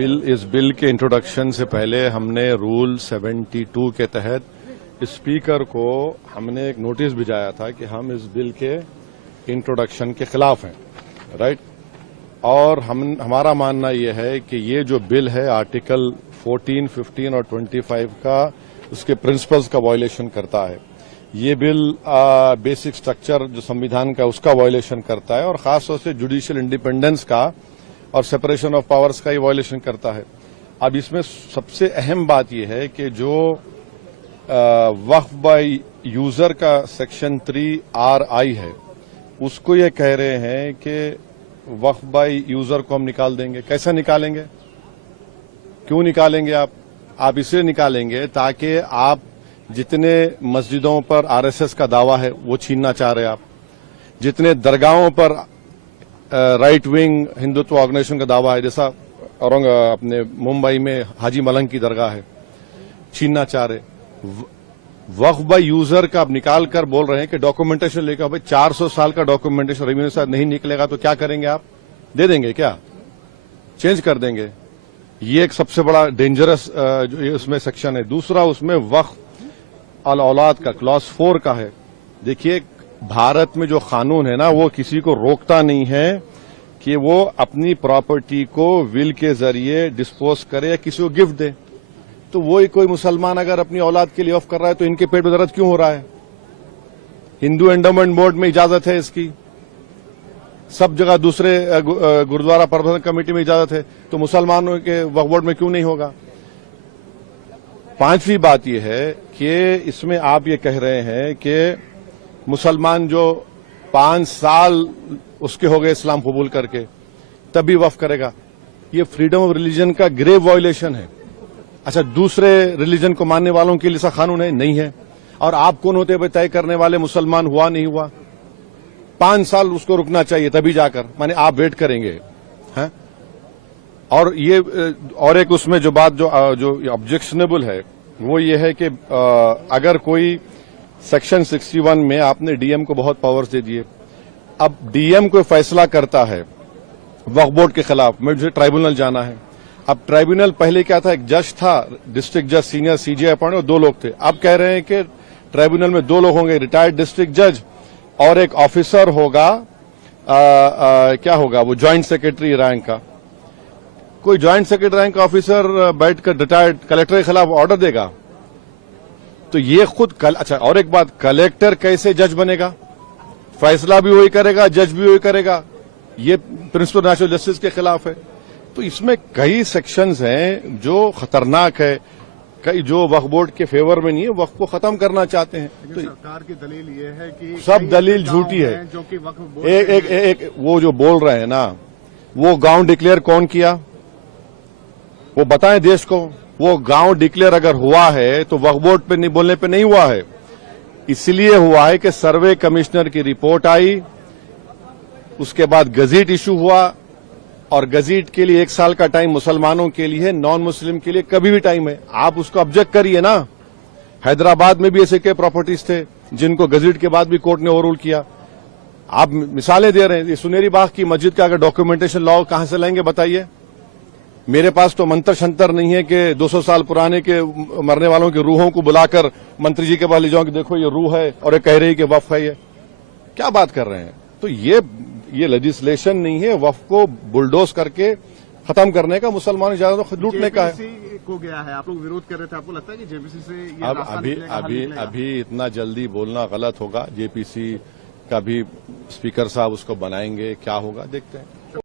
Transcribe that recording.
इस बिल के इंट्रोडक्शन से पहले हमने रूल 72 के तहत स्पीकर को हमने एक नोटिस भिजाया था कि हम इस बिल के इंट्रोडक्शन के खिलाफ हैं, राइट। और हमारा मानना यह है कि ये जो बिल है आर्टिकल 14, 15 और 25 का उसके प्रिंसिपल्स का वायलेशन करता है। ये बिल बेसिक स्ट्रक्चर जो संविधान का उसका वायलेशन करता है और खासतौर से जुडिशियल इंडिपेंडेंस का और सेपरेशन ऑफ पावर्स का ही वायलेशन करता है। अब इसमें सबसे अहम बात यह है कि जो वक्फ बाय यूजर का सेक्शन 3RI है उसको ये कह रहे हैं कि वक्फ बाय यूजर को हम निकाल देंगे। कैसे निकालेंगे, क्यों निकालेंगे? आप इसलिए निकालेंगे ताकि आप जितने मस्जिदों पर RSS का दावा है वो छीनना चाह रहे हैं, आप जितने दरगाहों पर राइट विंग हिंदुत्व ऑर्गेनाइजेशन का दावा है, जैसा अपने मुंबई में हाजी मलंग की दरगाह है, छीनना चाह रहे। वक्फ बाय यूजर का आप निकाल कर बोल रहे हैं कि डॉक्यूमेंटेशन लेकर भाई 400 साल का डॉक्यूमेंटेशन रेवेन्यू से नहीं निकलेगा तो क्या करेंगे आप? दे देंगे क्या? चेंज कर देंगे? ये एक सबसे बड़ा डेंजरस जो उसमें सेक्शन है। दूसरा उसमें वक्फ अल औलाद का क्लॉज 4 का है। देखिए भारत में जो कानून है ना वो किसी को रोकता नहीं है कि वो अपनी प्रॉपर्टी को विल के जरिए डिस्पोज करे या किसी को गिफ्ट दे। तो वो कोई मुसलमान अगर अपनी औलाद के लिए ऑफ कर रहा है तो इनके पेट में दर्द क्यों हो रहा है? हिंदू एंडोमेंट बोर्ड में इजाजत है इसकी, सब जगह दूसरे गुरुद्वारा प्रबंधन कमेटी में इजाजत है, तो मुसलमानों के वक्फ बोर्ड में क्यों नहीं होगा? पांचवी बात यह है कि इसमें आप ये कह रहे हैं कि मुसलमान जो 5 साल उसके हो गए इस्लाम कबूल करके तभी वक्फ करेगा। ये फ्रीडम ऑफ रिलीजन का ग्रेव वायलेशन है। अच्छा, दूसरे रिलीजन को मानने वालों के लिए ऐसा कानून है? नहीं है। और आप कौन होते हैं तय करने वाले मुसलमान हुआ नहीं हुआ? 5 साल उसको रुकना चाहिए तभी जाकर, माने आप वेट करेंगे हैं? और ये और एक उसमें जो बात जो ऑब्जेक्शनेबल है वो ये है कि अगर कोई सेक्शन 61 में आपने डीएम को बहुत पावर्स दे दिए, अब डीएम कोई फैसला करता है वक्फ बोर्ड के खिलाफ, मुझे ट्राइब्यूनल जाना है। अब ट्राइब्यूनल पहले क्या था, एक जज था, डिस्ट्रिक्ट जज, सीनियर सीजे अपॉइंट, और 2 लोग थे। अब कह रहे हैं कि ट्राइब्यूनल में 2 लोग होंगे, रिटायर्ड डिस्ट्रिक्ट जज और एक ऑफिसर होगा, क्या होगा वो, ज्वाइंट सेक्रेटरी रैंक का। कोई ज्वाइंट सेक्रेटरी रैंक का ऑफिसर बैठकर रिटायर्ड कलेक्टर के खिलाफ ऑर्डर देगा? तो ये खुद अच्छा, और एक बात, कलेक्टर कैसे जज बनेगा? फैसला भी वही करेगा, जज भी वही करेगा। ये प्रिंसिपल नेचुरल जस्टिस के खिलाफ है। तो इसमें कई सेक्शंस हैं जो खतरनाक है, कई जो वक्फ बोर्ड के फेवर में नहीं है, वक्फ को खत्म करना चाहते हैं। तो सरकार की दलील ये है कि सब दलील झूठी है। जो कि वक्फ बोर्ड एक वो जो बोल रहे हैं ना, वो गांव डिक्लेयर कौन किया वो बताएं देश को। वो गांव डिक्लेयर अगर हुआ है तो वक्फ बोर्ड पे नहीं बोलने पे नहीं हुआ है, इसलिए हुआ है कि सर्वे कमिश्नर की रिपोर्ट आई, उसके बाद गजीट इशू हुआ, और गजीट के लिए 1 साल का टाइम मुसलमानों के लिए, नॉन मुस्लिम के लिए कभी भी टाइम है। आप उसको ऑब्जेक्ट करिए ना। हैदराबाद में भी ऐसे के प्रॉपर्टीज थे जिनको गजीट के बाद भी कोर्ट ने ओवररूल किया। आप मिसालें दे रहे हैं। ये सुनेरी बाग की मस्जिद का अगर डॉक्यूमेंटेशन लाओ कहां से लाएंगे बताइए? मेरे पास तो मंत्र शंतर नहीं है कि 200 साल पुराने के मरने वालों की रूहों को बुलाकर मंत्री जी के पास ले जाऊं कि देखो ये रूह है और ये कह रही कि वक्फ है। ये क्या बात कर रहे हैं? तो ये लेजिस्लेशन नहीं है वक्फ को बुलडोज करके खत्म करने का, मुसलमान इजाजत लूटने का है। को गया है, आप लोग विरोध कर रहे थे, आपको लगता है कि जेपीसी से ये अभी इतना जल्दी बोलना गलत होगा। जेपीसी का भी स्पीकर साहब उसको बनाएंगे, क्या होगा देखते हैं।